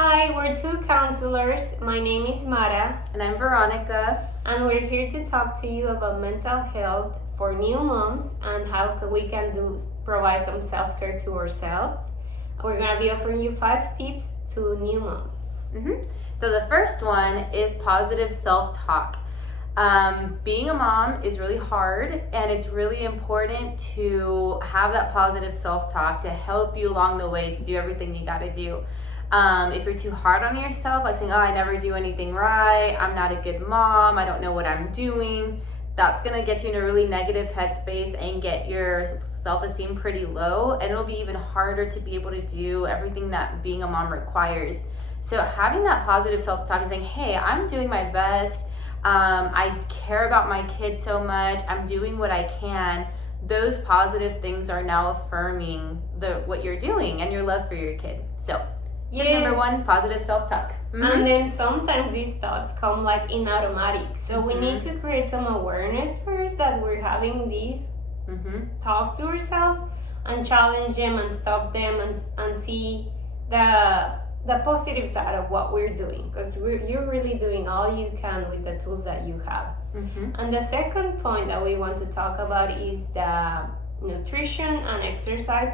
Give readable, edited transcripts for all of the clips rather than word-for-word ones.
Hi, we're two counselors. My name is Mara, And I'm Veronica. and we're here to talk to you about mental health for new moms and how we can provide some self-care to ourselves. We're gonna be offering you 5 tips to new moms. So the first one is positive self-talk. Being a mom is really hard, and it's really important to have that positive self-talk to help you along the way to do everything you gotta do. If you're too hard on yourself, like saying, oh, I never do anything right, I'm not a good mom, I don't know what I'm doing, that's gonna get you in a really negative headspace and get your self-esteem pretty low, and it'll be even harder to be able to do everything that being a mom requires. So having that positive self-talk and saying, hey, I'm doing my best, I care about my kid so much, I'm doing what I can, those positive things are now affirming what you're doing and your love for your kid. So tip number 1, positive self-talk. And then sometimes these thoughts come like in automatic. So we need to create some awareness first that we're having these talk to ourselves and challenge them and stop them and see the positive side of what we're doing, because you're really doing all you can with the tools that you have. And the second point that we want to talk about is the nutrition and exercise.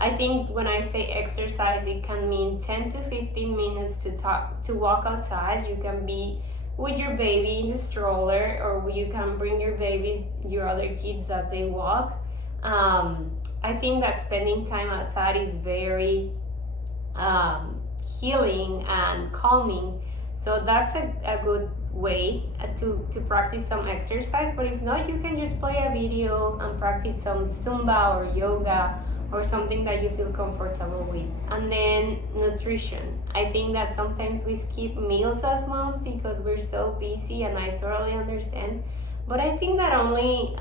I think when I say exercise, it can mean 10 to 15 minutes to walk outside. You can be with your baby in the stroller, or you can bring your other kids that they walk. I think that spending time outside is very healing and calming. So that's a good way to practice some exercise. But if not, you can just play a video and practice some Zumba or yoga or something that you feel comfortable with. And then nutrition. I think that sometimes we skip meals as moms because we're so busy, and I totally understand. But I think that only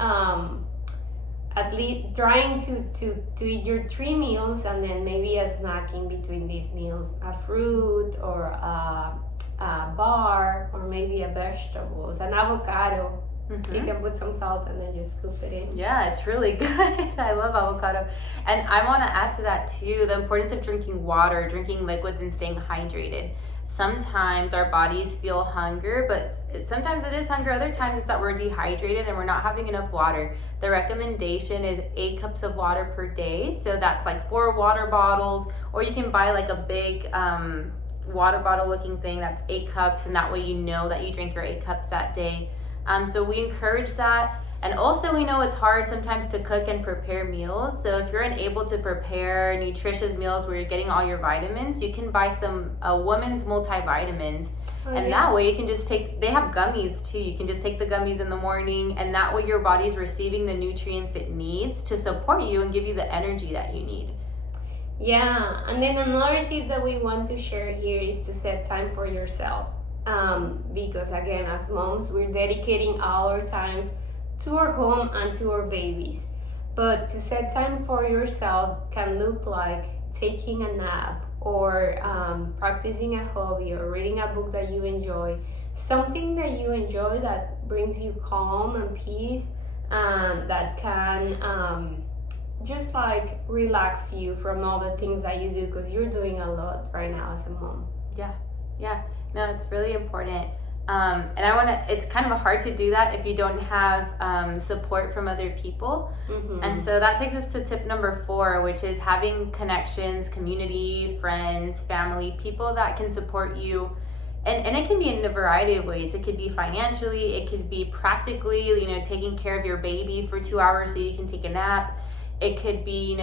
at least trying to eat your 3 meals and then maybe a snack in between these meals, a fruit or a bar, or maybe a vegetables, an avocado. You can put some salt and then just scoop it in. Yeah, it's really good. I love avocado. And I want to add to that too, the importance of drinking water, drinking liquids, and staying hydrated. Sometimes our bodies feel hunger, but sometimes it is hunger. Other times it's that we're dehydrated and we're not having enough water. The recommendation is 8 cups of water per day. So that's like 4 water bottles, or you can buy like a big water bottle looking thing that's 8 cups, and that way you know that you drink your 8 cups that day. So we encourage that. And also, we know it's hard sometimes to cook and prepare meals. So if you're unable to prepare nutritious meals where you're getting all your vitamins, you can buy some woman's multivitamins. That way you can just they have gummies too. You can just take the gummies in the morning, and that way your body's receiving the nutrients it needs to support you and give you the energy that you need. Yeah, and then another tip that we want to share here is to set time for yourself. Because again, as moms, we're dedicating all our times to our home and to our babies. But to set time for yourself can look like taking a nap, or practicing a hobby, or reading a book that you enjoy. Something that you enjoy that brings you calm and peace, and that can just like relax you from all the things that you do, because you're doing a lot right now as a mom. Yeah. No, it's really important. And it's kind of hard to do that if you don't have support from other people. And so that takes us to tip number 4, which is having connections, community, friends, family, people that can support you. And it can be in a variety of ways. It could be financially, it could be practically, taking care of your baby for 2 hours so you can take a nap. It could be,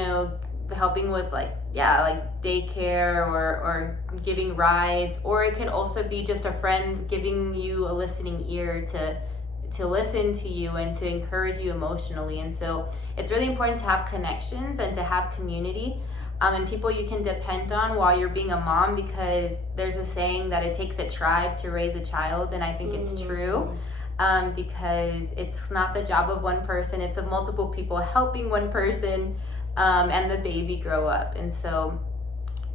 helping with like daycare or giving rides, or it could also be just a friend giving you a listening ear to listen to you and to encourage you emotionally. And so it's really important to have connections and to have community and people you can depend on while you're being a mom, because there's a saying that it takes a tribe to raise a child, and I think it's true. Because it's not the job of one person, it's of multiple people helping one person and the baby grow up. And so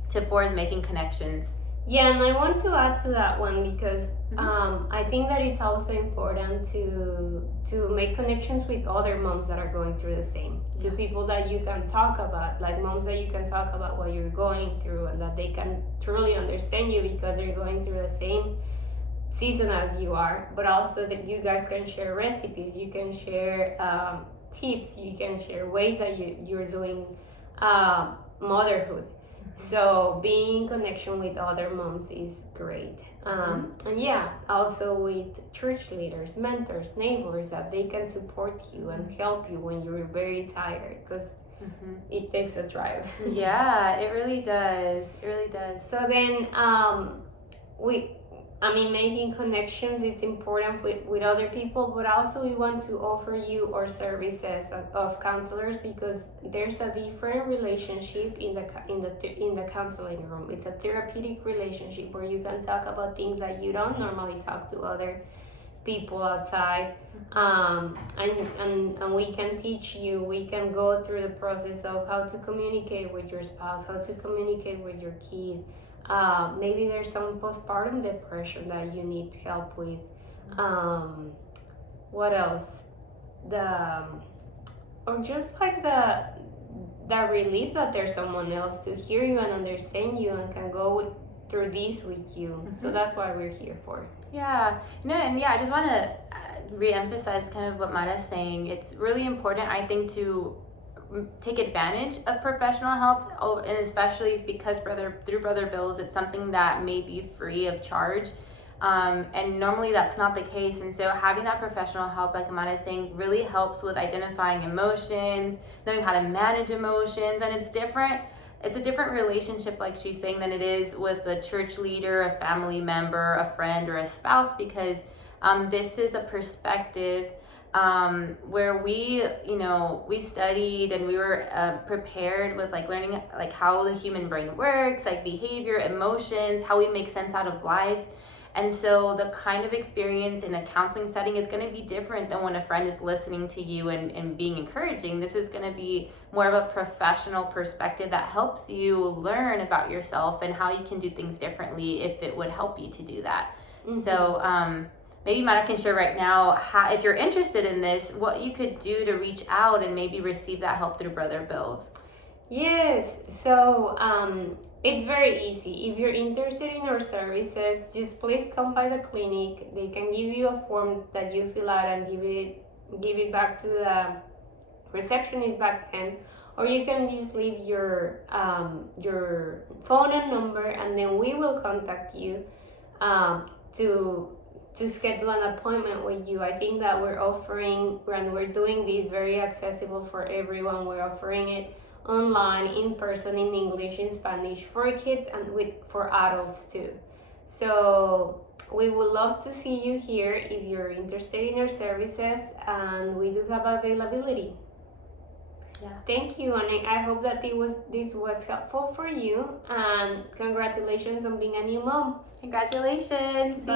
tip 4 is making connections. Yeah, and I want to add to that one because I think that it's also important to make connections with other moms that are going through the same. To people that you can talk about, like moms that you can talk about what you're going through, and that they can truly understand you because they're going through the same season as you are. But also that you guys can share recipes, you can share tips, you can share ways that you're doing motherhood. So being in connection with other moms is great. And yeah, also with church leaders, mentors, neighbors, that they can support you and help you when you're very tired, because it takes a drive. Yeah, it really does. It really does. So then making connections is important with other people, but also we want to offer you our services of counselors, because there's a different relationship in the counseling room. It's a therapeutic relationship where you can talk about things that you don't normally talk to other people outside, and we can teach you. We can go through the process of how to communicate with your spouse, how to communicate with your kid. Maybe there's some postpartum depression that you need help with. What else? Or just like the relief that there's someone else to hear you and understand you and can go through this with you. So that's why we're here for. Yeah, I just want to re-emphasize kind of what Mara's saying. It's really important, I think, to take advantage of professional help, and especially because through Brother Bills, it's something that may be free of charge, and normally that's not the case. And so having that professional help, like Amanda is saying, really helps with identifying emotions, knowing how to manage emotions. And it's a different relationship, like she's saying, than it is with a church leader, a family member, a friend, or a spouse, because this is a perspective where we studied and we were prepared with learning how the human brain works, behavior, emotions, how we make sense out of life. And so the kind of experience in a counseling setting is going to be different than when a friend is listening to you and being encouraging. This is going to be more of a professional perspective that helps you learn about yourself and how you can do things differently if it would help you to do that. So maybe Mara can share right now how, if you're interested in this, what you could do to reach out and maybe receive that help through Brother Bills. Yes, so it's very easy. If you're interested in our services, just please come by the clinic. They can give you a form that you fill out and give it back to the receptionist back end, or you can just leave your phone and number, and then we will contact you to schedule an appointment with you. I think that we're offering, and we're doing this very accessible for everyone. We're offering it online, in person, in English, in Spanish, for kids and for adults too. So we would love to see you here if you're interested in our services, and we do have availability. Yeah. Thank you, and I hope that this was helpful for you, and congratulations on being a new mom. Congratulations. Bye.